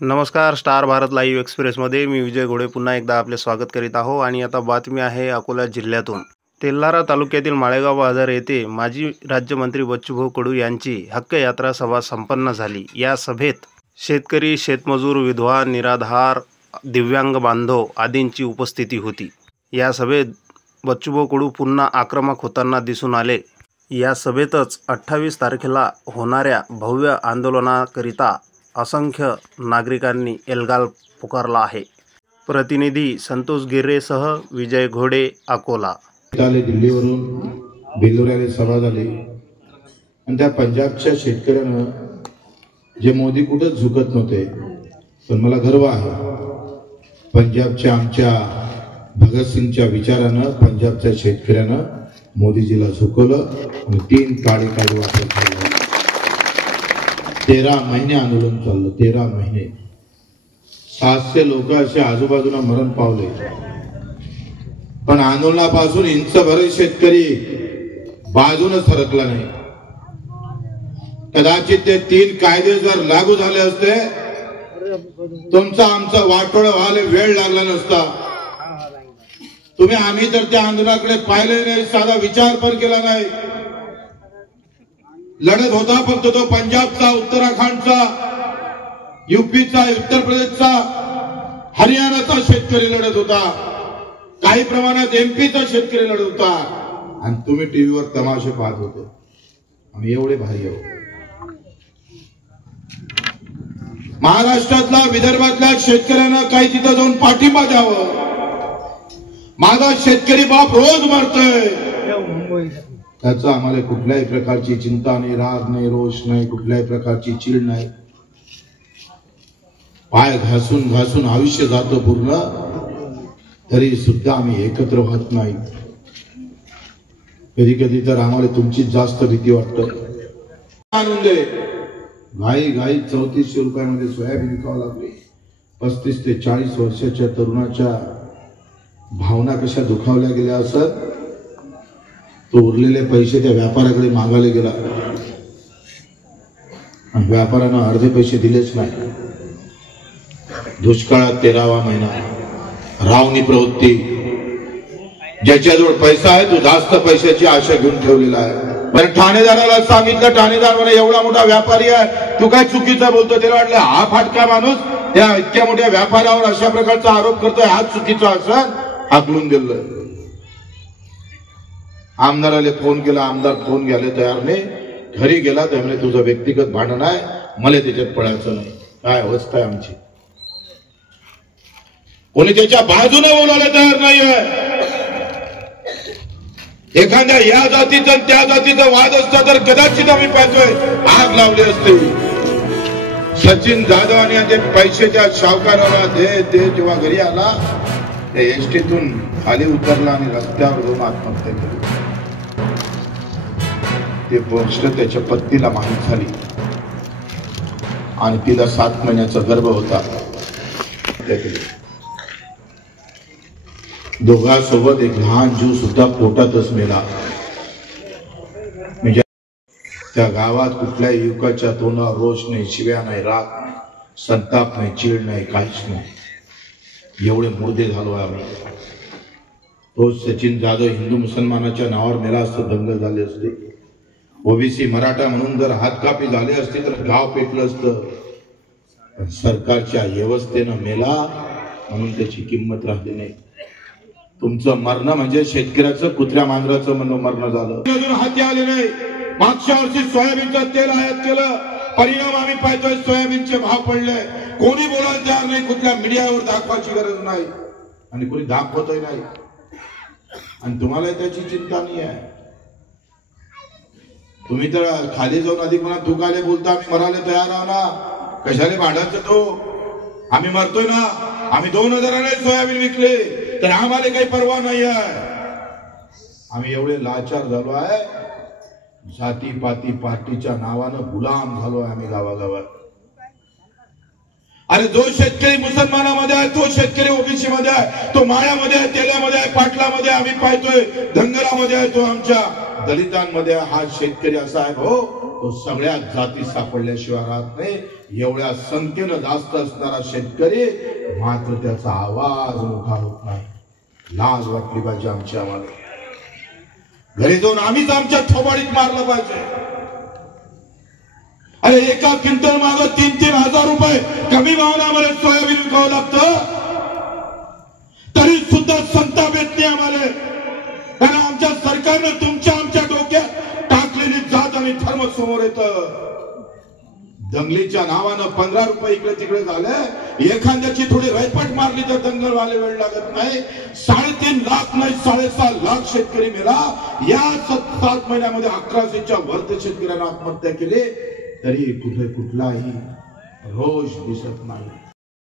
नमस्कार. Star Bharat live एक्सप्रेसमध्ये मी विजय घोडे पुन्हा एकदा आपले स्वागत करीत आहो आणि आता बातमी आहे अकोला जिल्ह्यातून. तेल्हारा तालुक्यातील माळेगाव बाजार येथे माजी राज्यमंत्री बच्चूभाऊ कडू यांची हक्क यात्रा सभा संपन्न झाली. या सभेत शेतकरी, शेतमजूर, विधवा, निराधार, दिव्यांग बांधव आदींची उपस्थिती होती. या सभेत बच्चूभाऊ कडू पुन्हा आक्रमक होताना दिसून आले. या सभेतच 28 तारखेला होणाऱ्या भव्य आंदोलनाकरिता असंख्य नागरिकांनी एल्गार पुकारला आहे. प्रतिनिधी संतोष गिर्रेसह विजय घोडे, अकोला. दिल्लीवरून बेल्लोऱ्याला सभा झाली आणि त्या पंजाबच्या शेतकऱ्यानं जे मोदी कुठंच झुकत नव्हते, पण मला गर्व आहे पंजाबच्या आमच्या भगतसिंगच्या विचारानं पंजाबच्या शेतकऱ्यानं मोदीजीला झुकवलं आणि 3 काळे काढून वापरले. 13 महिने आंदोलन चाललं. 13 महिने 700 लोक असे आजूबाजूला मरण पावले, पण आंदोलनापासून इंचभर शेतकरी बाजूने सरकला नाही. कदाचित ते 3 कायदे जर लागू झाले असते, तुमचा आमचा वाटोळा व्हायला वेळ लागला नसता. तुम्ही आम्ही तर त्या आंदोलनाकडे पाहिले नाही, साधा विचार पण केला नाही. लढत होता फक्त तो पंजाबचा, उत्तराखंडचा, यूपीचा, उत्तर प्रदेशचा, हरियाणाचा शेतकरी लढत होता. काही प्रमाणात एमपीचा शेतकरी लढत होता आणि तुम्ही टीव्हीवर तमाशे पाहत होते. आम्ही एवढे भारी आहोत. महाराष्ट्रातला, विदर्भातल्या शेतकऱ्यांना काही तिथं जाऊन पाठिंबा द्यावं. माझा शेतकरी बाप रोज मरतोय, त्याचा आम्हाला कुठल्याही प्रकारची चिंता नाही, राग नाही, रोष नाही, कुठल्याही प्रकारची चीड नाही. पाय घासून घासून आयुष्य जातं पूर्ण, तरी सुद्धा आम्ही एकत्र होत नाही. कधी कधी तर आम्हाला तुमची जास्त भीती वाटते. घाई घाई 3400 रुपयामध्ये सोयाबीन विकावं लागली. 35 ते 40 वर्षाच्या तरुणाच्या भावना कशा दुखावल्या गेल्या असत. तो उरलेले पैसे त्या व्यापाऱ्याकडे मागायला गेला आणि व्यापाऱ्यानं अर्धे पैसे दिलेच नाही. दुष्काळात 13वा महिना, रावणी प्रवृत्ती. ज्याच्याजवळ पैसा आहे तो जास्त पैशाची आशा घेऊन ठेवलेला आहे. पण ठाणेदाराला सांगितलं, ठाणेदार म्हणे एवढा मोठा व्यापारी आहे, तू काय चुकीचं बोलतो. त्याला वाटलं हा फाटका माणूस त्या इतक्या मोठ्या व्यापाऱ्यावर अशा प्रकारचा आरोप करतोय, हा चुकीचा असं हाकलून दिलं. आमदाराला फोन केला, आमदार फोन घ्यायला तयार नाही. घरी गेला तर म्हणे तुझं व्यक्तिगत भांडण आहे, मला त्याच्यात पडायचं नाही. काय अवस्था आहे आमची. कोणी त्याच्या बाजूने बोलायला तयार नाहीये. एखाद्या या जातीचा त्या जातीचा वाद असता तर कदाचित आम्ही पाहतोय आग लावली असते. सचिन जाधवांनी ते पैशाच्या शाहकाराला दे जेव्हा घरी आला, त्या एसटीतून खाली उतरला आणि रस्त्यावर जाऊन आत्महत्या केली. ते गोष्ट त्याच्या पत्नीला माहीत झाली आणि तिला 7 महिन्याचा गर्भ होता. दोघांसोबत एक लहान जीव सुद्धा पोटातच मेला. म्हणजे त्या गावात कुठल्याही युवकाच्या तोंडावर रोष नाही, शिव्या नाही, राग नाही, संताप नाही, चीड नाही, काहीच नाही. एवढे मुर्दे झालो आम्ही. तो सचिन जाधव हिंदू मुसलमानाच्या नावावर मेला असता दंगल झाले असते. ओबीसी मराठा म्हणून जर हातकापी झाले असते तर गाव पेटलं असतं. सरकारच्या व्यवस्थेनं मेला म्हणून त्याची किंमत राहिली नाही. तुमचं मरण म्हणजे शेतकऱ्याचं कुत्र्या मांजराचं मरण झालं. अजून हाती आले नाही. मागच्या वर्षी सोयाबीनचं तेल आयात केलं, परिणाम आम्ही पाहतोय सोयाबीनचे भाव पडले. कोणी बोलायला तयार नाही, कुठल्या मीडियावर दाखवायची गरज नाही आणि कोणी दाखवतही नाही. आणि तुम्हाला त्याची चिंता नाही आहे. तुम्ही तर खाली जाऊन अधिक म्हणा तू काले बोलता, आम्ही मरायला तयार आहो ना, कशाने भांडायचं तो. आम्ही मरतोय ना. आम्ही 2000 सोयाबीन विकले तर आम्हाला काही परवा नाही आहे. आम्ही एवढे लाचार झालो आहे, जाती पाती पार्टीच्या नावानं गुलाम झालो आहे आम्ही गावागावात. अरे जो शेतकरी मुसलमानामध्ये आहे, तो शेतकरी ओबीसी मध्ये आहे, तो माळ्यामध्ये आहे, तेल्यामध्ये आहे, पाटलामध्ये आम्ही पाहतोय, धनगरामध्ये आहे, तो आमच्या दलितांमध्ये हा शेतकरी असा आहे. हो, तो सगळ्या जाती सापडल्याशिवाय राहत नाही. एवढ्या संख्येनं जास्त असणारा शेतकरी मात्र त्याचा आवाज मोठा होत नाही. लाज वाटली पाहिजे आमच्या आम्हाला. घरी जाऊन आम्हीच आमच्या थोबाडीत मारलं पाहिजे. अरे एका क्विंटल माग 3-3 हजार रुपये कमी भावानं आम्हाला सोयाबीन विकावं लागतं, तरी सुद्धा संताप येत नाही आम्हाला. कारण आमच्या सरकारनं तुमच्या आमच्या डोक्यात टाकलेली जात आणि धर्म समोर येतं. दंगलीच्या नावानं 15 रुपये इकडे तिकडे झालं, एखाद्याची थोडी रैपट मारली तर दंगलवाले वेळ लागत नाही. 3.5 लाख नाही 6.5 लाख शेतकरी मेला. या 7 महिन्यामध्ये 1100च्या वर शेतकऱ्यांना आत्महत्या केली, तरी कुठे कुठलाही रोष दिसत नाही.